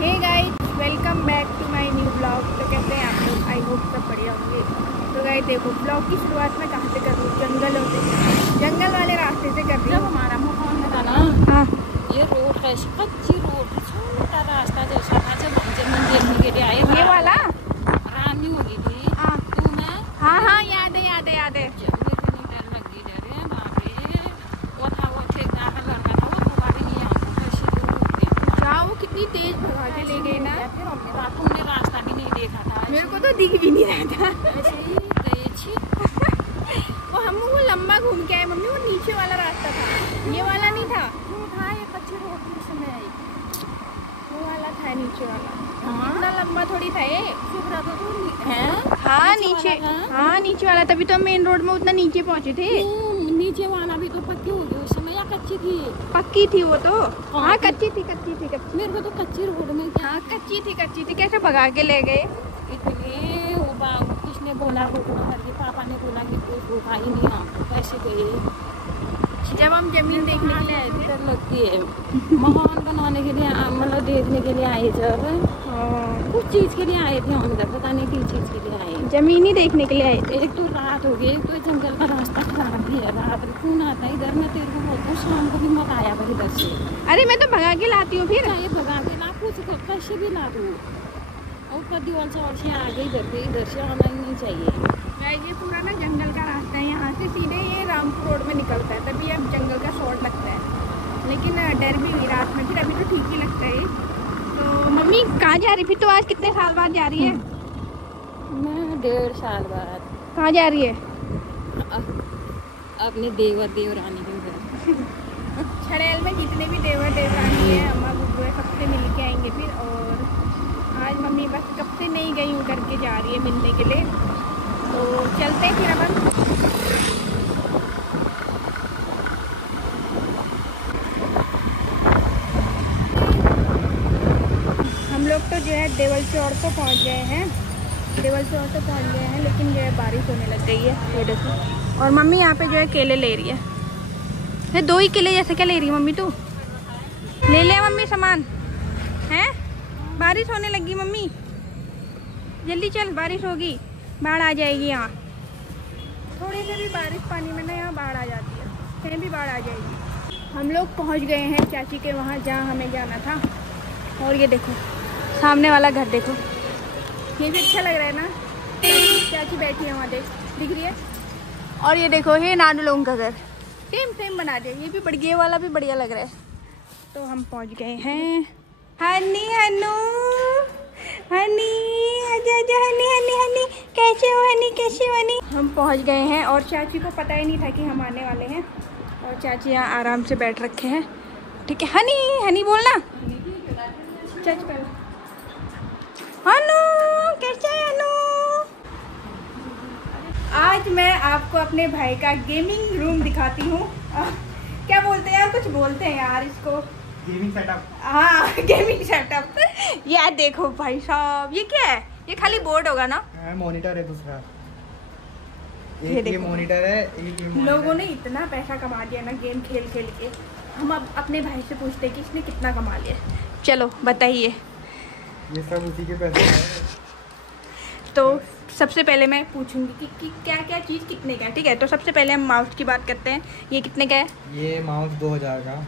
Hey guys, welcome back to my new blog. तो कैसे हैं आप लोग? आई होप सब बढ़िया होंगे। तो गाइस देखो, ब्लॉग की शुरुआत में कहाँ से कर रही हूँ? जंगल वाले रास्ते से कर रही हूँ। हमारा मुकाम था ना, हाँ, ये रोड है, कच्ची रोड, छोटा रास्ता जैसा था। जब हम जमीन देखने के लिए आए, ये वाला रानी होगी थी। हाँ तू मैं हाँ, याद है याद है याद है। जब इतनी डर लगी डरे वहाँ पे। वो था, वो ठेकेदार का लड़का था, वो थोड़ा भी नहीं आता था। ऐसी दूर होते क्या वो कितनी तेज भगा के ले गए ना। फिर हमने कहा, तुमने रास्ता भी नहीं देखा था। मेरे को तो दिख भी नहीं रहा था। ऐसे ही गए छी। वो लंबा घूम के आए मम्मी। वो नीचे वाला रास्ता था, ये वाला नहीं था। वो था ये कच्ची रोड थी उसमें। वो वाला था नीचे वाला। हाँ, इतना लंबा थोड़ी था ये। शुक्र तो तू है। हाँ नीचे नीचे, वाला था? हाँ नीचे वाला, तभी तो हम मेन रोड में उतना नीचे पहुँचे थे। नीचे वाला भी तो पक्की होगी उस समय, या कच्ची थी? पक्की थी वो तो। हाँ, हाँ कच्ची थी कच्ची थी कच्ची। मेरे को तो कच्ची रोड में क्या। हाँ कच्ची थी। कैसे भगा के ले गए? इतने वो किसने बोला को करके, पापा ने बोला कि कोई धोखा ही नहीं, आपको कैसे गए। जब हम जमीन देखने के लिए आए थे। डर लगती है। माहौल बनाने के लिए मतलब देखने के लिए आए, जब कुछ चीज़ के लिए आए थे हम इधर, पता नहीं किस चीज़ के लिए आए। जमीन ही देखने के लिए आए थे। एक तो रात हो गई, एक तो जंगल का रास्ता खराब भी है। रात कौन आता है इधर? मैं तेरे को बोलता हूँ शाम को भी मत आया कर इधर से। अरे मैं तो भगा के लाती हूँ फिर। चाहे भगा के ला, कुछ कैसे भी ला दूँ। और कभी और से आ गई इधर से आना ही नहीं चाहिए। ये पूरा ना जंगल का रास्ता है। यहाँ से सीधे ये रामपुर रोड में निकलता है, तभी अब जंगल का शॉर्ट लगता है। लेकिन डर भी हुई रात में, फिर अभी तो ठीक ही लगता है। तो मम्मी कहाँ जा रही? फिर तो आज कितने साल बाद जा रही है? मैं 1.5 साल बाद कहाँ जा रही है? अपने देवरानी के घर। छड़ैल में जितने भी देवर देवरानी है, अम्मा बुब्बू है, सबसे मिल के आएंगे फिर। और आज मम्मी बस कब से नहीं गई हूँ करके जा रही है मिलने के लिए। तो चलते हैं फिर अपन। हम लोग तो जो है देवल चौड़ तो पहुँच गए हैं। लेकिन जो है बारिश होने लग गई है, ये देखो। और मम्मी यहाँ पे जो है केले ले रही है। ये 2 ही केले जैसे क्या ले रही है मम्मी? तू ले ले मम्मी सामान है। बारिश होने लगी मम्मी, जल्दी चल, बारिश होगी, बाढ़ आ जाएगी यहाँ। थोड़ी से भी बारिश पानी में ना यहाँ बाढ़ आ जाती है, कहीं भी बाढ़ आ जाएगी। हम लोग पहुँच गए हैं चाची के वहाँ जहाँ हमें जाना था। और ये देखो सामने वाला घर देखो, ये भी अच्छा लग रहा है ना। चाची बैठी है वहाँ, दिख रही है। और ये देखो, ये नानू लोगों का घर सेम बना दिया। ये भी बढ़िया, वाला भी बढ़िया लग रहा है। तो हम पहुँच गए हैं। हनी हनु हनी, आजा आजा हनी हनी हनी, कैसे हो हनी, कैसे हो हनी? हम पहुंच गए हैं और चाची को पता ही नहीं था कि हम आने वाले हैं। और चाची यहाँ आराम से बैठ रखे हैं। ठीक है हनी, हनी बोलना चाची पहले। हनु कैसे है हनु? आज मैं आपको अपने भाई का गेमिंग रूम दिखाती हूँ। क्या बोलते हैं यार, कुछ बोलते हैं यार इसको, गेमिंग सेटअप। हाँ गेमिंग सेटअप। यार देखो भाई साहब, ये क्या है? ये खाली बोर्ड होगा ना? मॉनिटर है दूसरा। ये मॉनिटर है, एक ये लोगों ने इतना पैसा कमा लिया ना गेम खेल के। हम अब अपने भाई से पूछते हैं कि इसने कितना कमा लिया। चलो बताइए। ये सब उसी के पैसे हैं। तो सबसे पहले मैं पूछूंगी कि क्या क्या चीज़ कितने का है। ठीक है, तो सबसे पहले हम माउस की बात करते हैं। ये कितने का है? ये माउस 2000 का।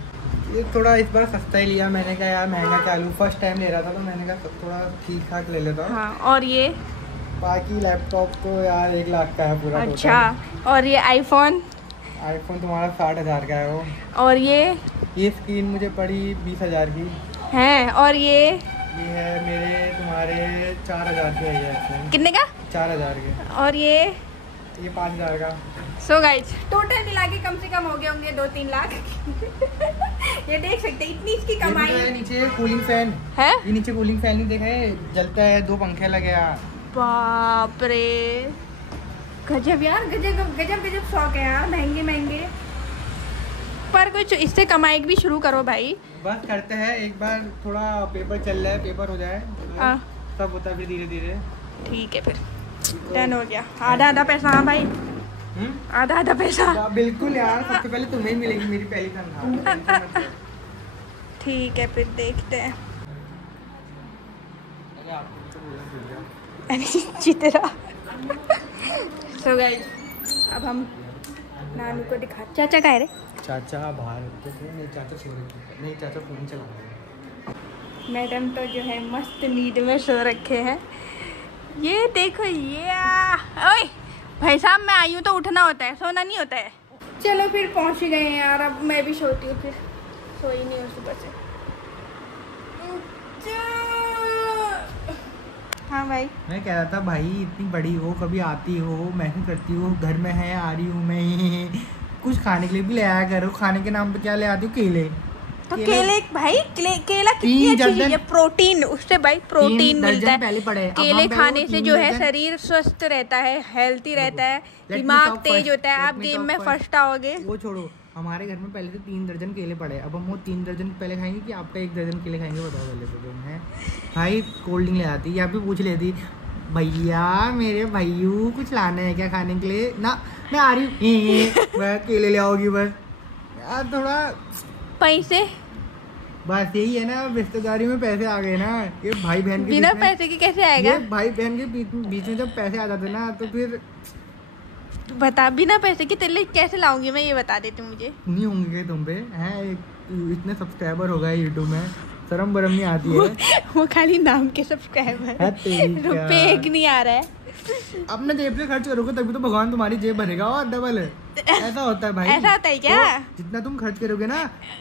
ये थोड़ा इस बार सस्ता ही लिया मैंने, कहा यार महंगा क्या लूँ, फर्स्ट टाइम ले रहा था तो मैंने कहा थोड़ा ठीक ठाक ले लेता हूँ। हाँ, और ये? बाकी लैपटॉप तो यार 1 लाख का है पूरा। अच्छा, और ये आईफोन तुम्हारा 60,000 का है वो। और ये स्क्रीन मुझे पड़ी 20,000 की है। और ये है मेरे तुम्हारे 4,000 की है। कितने का? 4,000 के। और ये 5,000 का। सो गाइज टोटल मिला के कम से कम हो गए होंगे 2-3 लाख। ये देख सकते हैं इतनी इसकी कमाई है। नीचे कूलिंग फैन है। ये नीचे कूलिंग फैन नहीं देखा है, जलता है, 2 पंखे लगे यार। बाप रे, गजब यार, गजब शौक है यार, महंगे। पर कुछ इससे कमाई भी शुरू करो भाई। बस करते हैं, एक बार थोड़ा पेपर चल रहा है, पेपर हो जाए सब होता है फिर धीरे धीरे। ठीक है, फिर डन हो गया। आधा पैसा। हाँ भाई, आधा पैसा। बिल्कुल यार, सबसे पहले तुम्हें ही मिलेगी मेरी पहली तनख्वाह। ठीक है, फिर देखते हैं। चितरा। सो गाइस अब हम नानू को दिखा। चाचा कहाँ है रे? चाचा बाहर नहीं, चाचा सो रहे नहीं, चाचा फोन चला रहे हैं। मैडम तो जो है मस्त नींद में सो रखे हैं। ये देखो ये ओए भाई साहब, मैं आई हूँ तो उठना होता है, सोना नहीं होता है। चलो फिर पहुँच गए हैं यार, अब मैं भी सोती हूँ, फिर सोई नहीं हूँ सुबह से। हाँ भाई, मैं कह रहा था भाई इतनी बड़ी हो, कभी आती हो, मैसेज करती हो, घर में है, आ रही हूँ मैं, कुछ खाने के लिए भी ले आया करो। खाने के नाम पे क्या ले आती हो? केले। तो केले भाई, केला कितनी अच्छी चीज है, प्रोटीन, उससे भाई प्रोटीन मिलता है। पहले पड़े केले खाने से जो है शरीर स्वस्थ रहता है, हेल्थी रहता है, दिमाग तेज होता है। आप गेम में फर्स्ट आओगे। वो छोड़ो, हमारे घर में पहले से 3 दर्जन केले पड़े, अब हम वो 3 दर्जन पहले खाएंगे कि आपका 1 दर्जन केले खाएंगे? बताओ पहले तो तुम है भाई। कोल्ड ड्रिंक ले आती, यहाँ पे पूछ लेती, भैया मेरे भैयू कुछ लाना है क्या खाने के लिए? ना मैं आ रही हूँ, मैं केले ले आओगी बस यार। थोड़ा पैसे, बस यही है ना, रिश्तेदारी में पैसे आ गए ना, ये भाई बहन के बिना पैसे के कैसे आएगा? भाई बहन के बीच में जब पैसे आ जाते ना तो फिर बता, बिना पैसे के तेरे लिए कैसे लाऊंगी मैं, ये बता देते मुझे। नहीं होंगे तुम पे हैं, इतने सब्सक्राइबर हो गए यूट्यूब में, शर्म बरम नहीं आती है। वो खाली नाम के सब्सक्राइबर, रुपए एक नहीं आ रहा है। अपने जेब से खर्च करोगे तभी तो भगवान तुम्हारी जेब भरेगा और डबल है। ऐसा होता है भाई, ऐसा होता है क्या? तो जितना तुम खर्च करोगे ना,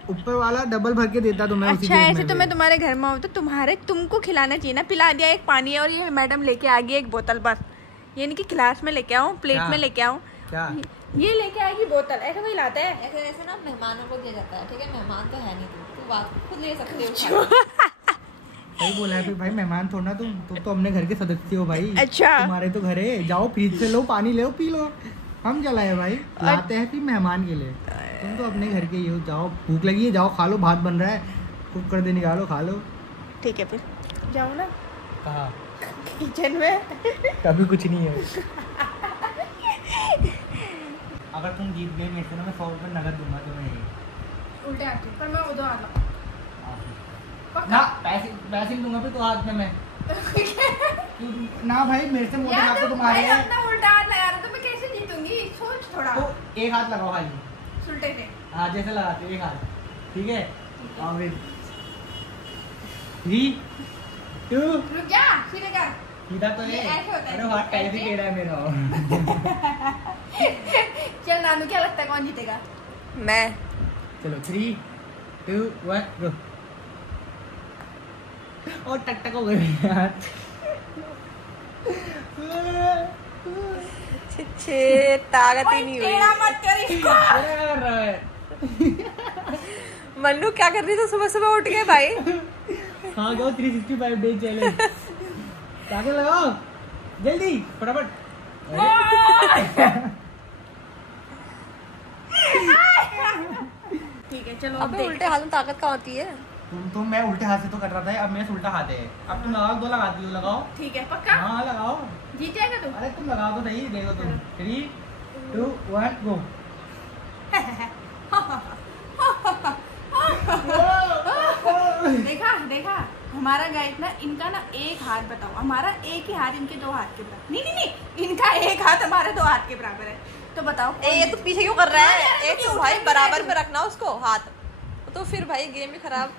ऊपर वाला डबल भर के देता तुम्हें। अच्छा ऐसे तो मैं तुम्हारे घर में हूँ तो तुमको खिलाना चाहिए ना। पिला दिया एक पानी और ये मैडम लेके आ गई एक बोतल, बस ये नहीं कि गिलास में लेके आऊँ, प्लेट में लेके आऊँ, ये लेके आएगी बोतल, ऐसा कोई लाता है? ऐसे ना मेहमानों को दिया जाता है, ठीक है? मेहमान तो है नहीं, तू बात खुद ले सकते हो। सही बोला है भाई, मेहमान थोड़ा तुम तो अपने घर के सदस्य हो भाई। अच्छा तुम्हारे तो घर है, जाओ फ्रिज से लो, पानी ले पी लो। हम क्या लाए भाई, लाते हैं फिर मेहमान के लिए। तुम तो अपने घर के ही हो, जाओ भूख लगी है, जाओ खा लो, भात बन रहा है, कुकर दे निकालो, खा लो। ठीक है फिर जाओ ना। कहाँ? किचन में। कभी कुछ नहीं है। अगर तुम जीत गए मेरे से ना, मैं 100 रुपये नगद दूंगा तुम्हें। उल्टे आते पर मैं उधर आ रहा ना, पैसे दूंगा फिर तो हाथ में मैं। ना भाई, मेरे से मोटे हाथ तो तुम्हारे हैं। अपना उल्टा हाथ लगा रहा तो मैं कैसे जीतूंगी? सोच थोड़ा। तो एक हाथ लगाओ खाली, उल्टे से। हाँ जैसे लगाते हो एक हाथ, ठीक है? और फिर 3 2 रुक जा, सीधे कर। सीधा तो है, अरे हाथ पहले से टेढ़ा है मेरा। चल नानू, क्या लगता है कौन जीतेगा? मैं। चलो 3 2 1 गो। और टक टक हो गए यार। ताकत ही नहीं हुई। टेढ़ा मत कर इसको। मन्नू क्या कर रही थी सुबह सुबह उठ के भाई? हाँ गो 365 डे चैलेंज। ताकत लगाओ जल्दी फटाफट। ठीक है चलो। अब उल्टे हाथ में ताकत कहाँ होती है? तुम मैं उल्टे हाथ से तो कट रहा था, अब मैं उल्टा हाथ है। अब तुम लगाओ, 2 लगाती हो, लगाओ। ठीक है पक्का? हाँ लगाओ। जीत जाएगा तुम? अरे तुम लगाओ तो सही, देखो तुम। 3 2 1 गो। देखा देखा, हमारा गाइड ना, इनका ना एक हाथ बताओ, हमारा एक ही हाथ, इनके 2 हाथ के बराबर। नहीं, इनका एक हाथ हमारे 2 हाथ के बराबर है। तो बताओ ये तो पीछे क्यों कर रहा है? एक तो भाई बराबर में रखना उसको हाथ, तो फिर भाई गेम भी खराब।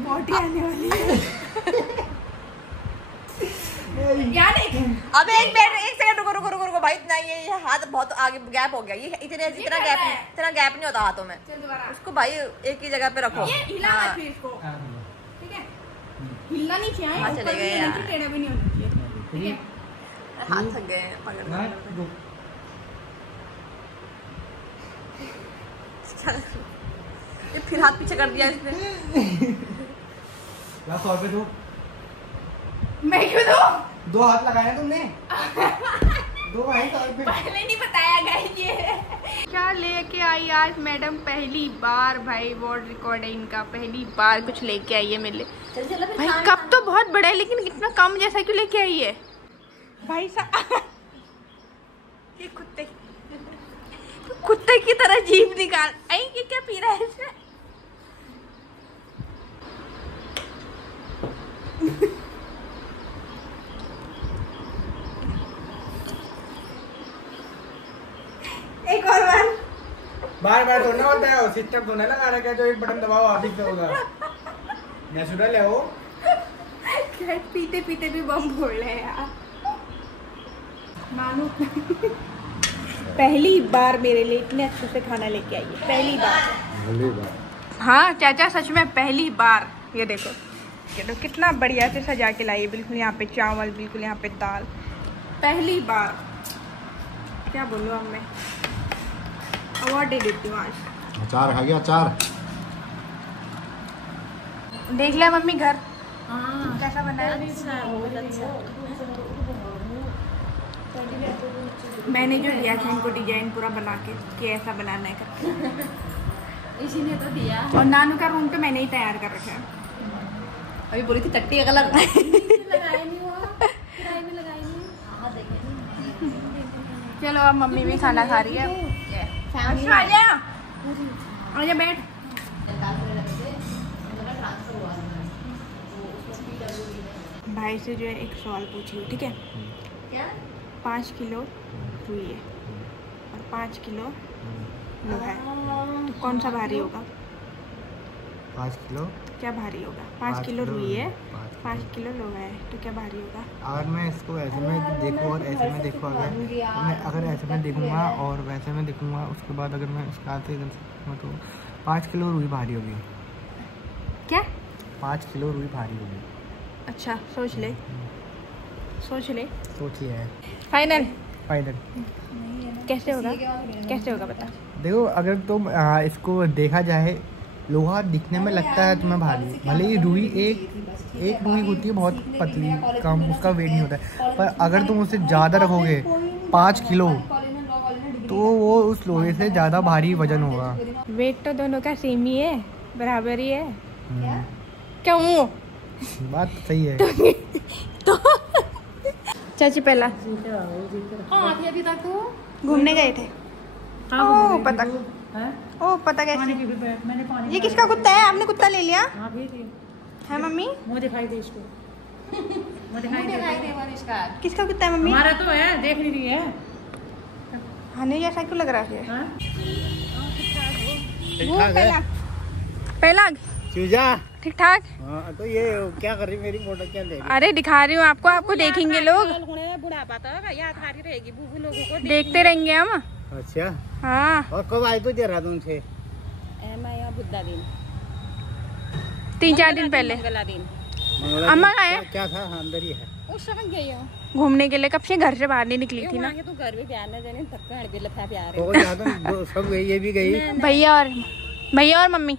मोटी आने वाली है। यार अब एक सेकंड रुको भाई, इतना ये हाथ बहुत आगे गैप हो गया, ये इतना गैप नहीं होता हाथों में। उसको भाई एक ही जगह पे रखो। ये हिला मत फिर इसको, ठीक है? हिलना नहीं चाहिए, ऊपर भी नहीं चाहिए, टेढ़ा भी नहीं होना चाहिए, ठीक है? हाथ थक गए पकड़। ये फिर हाथ पीछे कर दिया इसने। 100 रुपये दो। मैं क्यों दूं? 2 हाथ लगाए तुमने। 2 भाई 100 रुपये। पहले नहीं बताया गाइस ये क्या लेके आई आज मैडम। पहली बार भाई वर्ल्ड रिकॉर्ड है इनका, पहली बार कुछ लेके आई है मेरे लिए। भाई कप तो बहुत बड़ा है लेकिन इतना कम जैसा क्यों लेके आई है भाई साहब? ये कुत्ते कुत्ते की तरह जीभ निकाल। आई ये क्या पी रहा है इसमें? एक और बार बार धोना होता है, सिस्टम धोने लगा रहा है जो एक बटन दबाओ आप ही होगा। नेचुरल है वो। पीते पीते भी बम फोड़ रहे हैं यार। मानो पहली बार मेरे लिए इतने अच्छे से खाना लेके आई है, पहली बार। हाँ चाचा सच में पहली बार। ये देखो कितना बढ़िया से सजा के लाई है, बिल्कुल यहाँ पे चावल, बिल्कुल यहाँ पे दाल, पहली बार। क्या बोलूँ अब मैं, अवार्ड दे देती हूँ आज। अचार खा गया अचार। देख लिया मम्मी घर कैसा बना है? मैंने जो दिया था इनको डिजाइन पूरा बना के कि ऐसा बनाना है करके, इसी ने तो दिया। और नानू का रूम तो मैंने ही तैयार कर रखा है। अभी बोली थी टट्टी का कलर चलो अब मम्मी भी खाना खा रही है। आजा बैठ। भाई से जो है एक सवाल पूछ रही, ठीक है? क्या? 5 किलो रुई है और 5 किलो लोहा है, तो कौन सा भारी होगा? 5 किलो क्या भारी होगा? 5 किलो रुई है, 5 किलो लोहा है, तो क्या भारी होगा? अगर मैं इसको ऐसे में देखूँ और ऐसे में देखूँ, अगर ऐसे में देखूँगा और वैसे में देखूँगा, उसके बाद अगर मैं इसका आते तो 5 किलो रुई भारी होगी। क्या? 5 किलो रुई भारी होगी। अच्छा सोच ले, सोच ले, सोच लिया है। फाइनल फाइनल कैसे होगा? कैसे होगा बता। देखो अगर तुम इसको देखा जाए, लोहा दिखने में लगता है तुम्हें भारी, भले ही रुई एक रुई होती है बहुत पतली, कम, उसका वेट नहीं होता है, पर अगर तुम उससे ज़्यादा रखोगे 5 किलो तो वो उस लोहे से ज़्यादा भारी वजन होगा। वेट तो दोनों का सेम ही है, बराबर ही है। क्यों? बात तो सही है। तो चाची पहला अभी तक तो घूमने गए थे। ओ पता, ओ पता कैसे? ये किसका कुत्ता है? आपने कुत्ता ले लिया है मम्मी? मुझे दिखाई दे इसको, मुझे दिखाई दे इसका। किसका कुत्ता है मम्मी? हमारा तो है, देख नहीं रही है। हने जैसा क्यों लग रहा है? हाँ? वो पहला चूजा ठीक ठाक। हाँ, तो ये क्या कर रही मेरी फोटो क्या ले रही? अरे दिखा रही हूँ आपको, आपको देखेंगे लोग, बुढ़ापा तो याद खाती रहेगी, बूढ़े लोगों को देखते रहेंगे हम। अच्छा हाँ और कब आए तो देहरादून से? मैं यहाँ बुद्धा दिन 3-4 दिन पहले। मंगला दिन अम्मा का है? क्या था? अंदर ही है। उस समय गई हूँ घूमने के लिए, कब से घर से बाहर नहीं निकली थी ना। तो घर भी प्यार न जाने धक्का भी लफा प्यार तो सब गई, ये भी गई। भैया और मम्मी।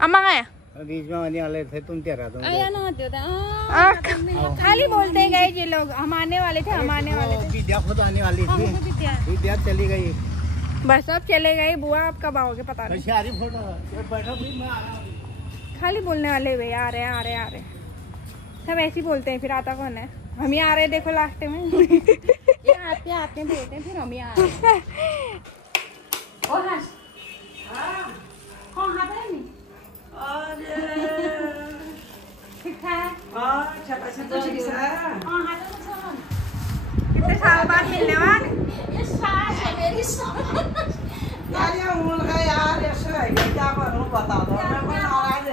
अम्मा का है? बीच में आने वाले थे तुम देहरादून। आया ना होते खाली बोलते गए ये लोग, हम आने वाले थे, हम आने वाले थे। विद्या खुद आने वाली थी, विद्या चली गई। बस अब चले गए। बुआ आप कब आओगे पता नहीं। फोटो भी मैं आ रहा हूँ। खाली बोलने वाले भैया आ रहे हैं, आ रहे हैं, आ रहे हैं, सब ऐसे ही बोलते हैं, फिर आता कौन है? हम ही आ रहे हैं, देखो लास्ट में। ये आते बोलते हैं, फिर हम ही आ रहे हैं। ठीक ठाक। कितने साल बाद मिलने वाले? यार ऐसा है क्या करूं बता दो। मैं नाराज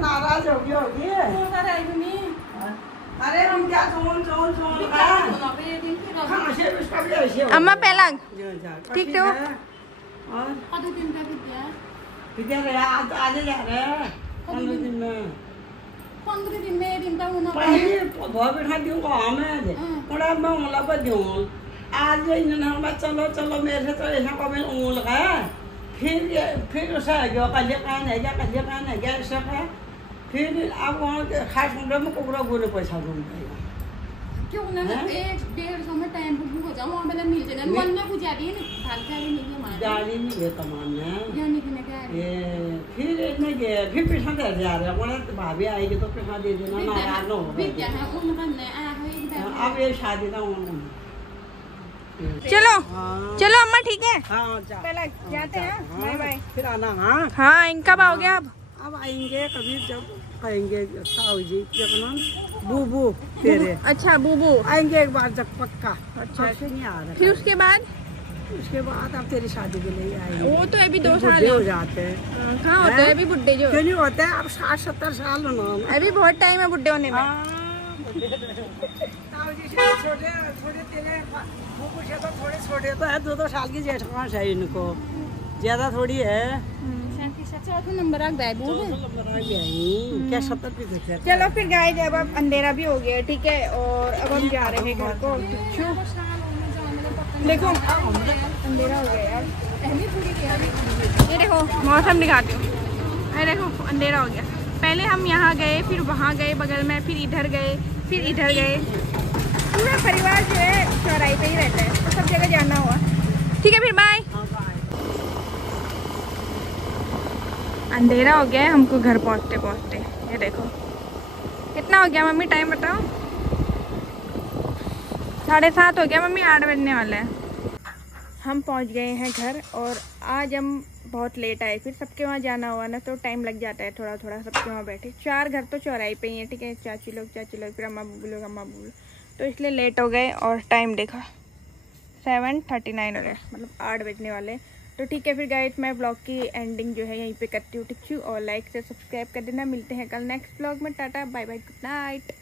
नाराज होगी। अरे हम क्या अम्मा पहला ठीक तो आज जा रहे हैं 15 दिन में। 15 दिन में दिन का होना पहले बहुत बैठा दूँ गाँव में थोड़ा मैं उंगला पर दूँ। आज इन्होंने चलो चलो मेरे से तो ऐसा कभी उंगल गया, फिर उसे जो कल कान है क्या ऐसा है। फिर आप वहाँ खास कमरे में कुकरा बोले पैसा दूँगा क्यों ना 1-1.5 में टाइम बुक हो जाओ, वहाँ पहले मिल जाएगा। मन में कुछ जाती है ना, भाग जाए नहीं है हमारे गाड़ी में ये तमाम है जाने की ना क्या ये। फिर इसमें गए, फिर पैसा दे जा रहे हैं। भाभी आएगी तो पैसा दे देना, नाराज न हो। क्या है उनका नया आया है अब ये शादी का चलो हाँ। चलो अम्मा ठीक है, हाँ जा। पहले जाते हैं। Bye bye. फिर आना। हाँ हाँ इन कब आओगे आप? अब आएंगे कभी जब आएंगे ताऊ जी क्या नाम बूबू तेरे अच्छा बूबू आएंगे एक बार जब पक्का। अच्छा अब से नहीं आ रहा। फिर उसके बाद अब तेरी शादी के लिए आएंगे। वो तो अभी 2 बुढ़े साल हो है। जाते हैं। कहाँ होते हैं अभी बुड्ढे जो? क्यों नहीं होते अब 60-70 साल होना। अभी बहुत टाइम है बुड्ढे होने में। ताऊ जी से छोटे छोटे तेरे बूबू से तो थोड़े छोटे तो है 2-2 साल की जेठमास है इनको ज्यादा थोड़ी है। चौथा नंबर आ गया क्या 70 भी देते हैं। चलो फिर गाइस अब अंधेरा भी हो गया ठीक है, और अब हम जा रहे हैं घर को। देखो अंधेरा हो गया यार। ये देखो मौसम दिखाती हूँ। ये देखो अंधेरा हो गया। पहले हम यहाँ गए, फिर वहाँ गए बगल में, फिर इधर गए, फिर इधर गए। पूरा परिवार जो है चौराहे पे ही रहता है, तो सब जगह जाना हुआ। ठीक है फिर बाय। अंधेरा हो गया है हमको घर पहुँचते पहुँचते। ये देखो कितना हो गया मम्मी, टाइम बताओ। 7:30 हो गया मम्मी, 8 बजने वाला है। हम पहुँच गए हैं घर, और आज हम बहुत लेट आए। फिर सबके वहाँ जाना हुआ ना, तो टाइम लग जाता है थोड़ा थोड़ा सबके वहाँ बैठे। 4 घर तो चौराहे पे ही है ठीक है, चाची लोग फिर अम्मा बुबू लोग, तो इसलिए लेट हो गए। और टाइम देखा 7:39 हो गए, मतलब 8 बजने वाले। तो ठीक है फिर गाइस मैं ब्लॉग की एंडिंग जो है यहीं पे करती हूँ ठीक है, और लाइक से सब्सक्राइब कर देना। मिलते हैं कल नेक्स्ट ब्लॉग में। टाटा बाय बाय गुड नाइट।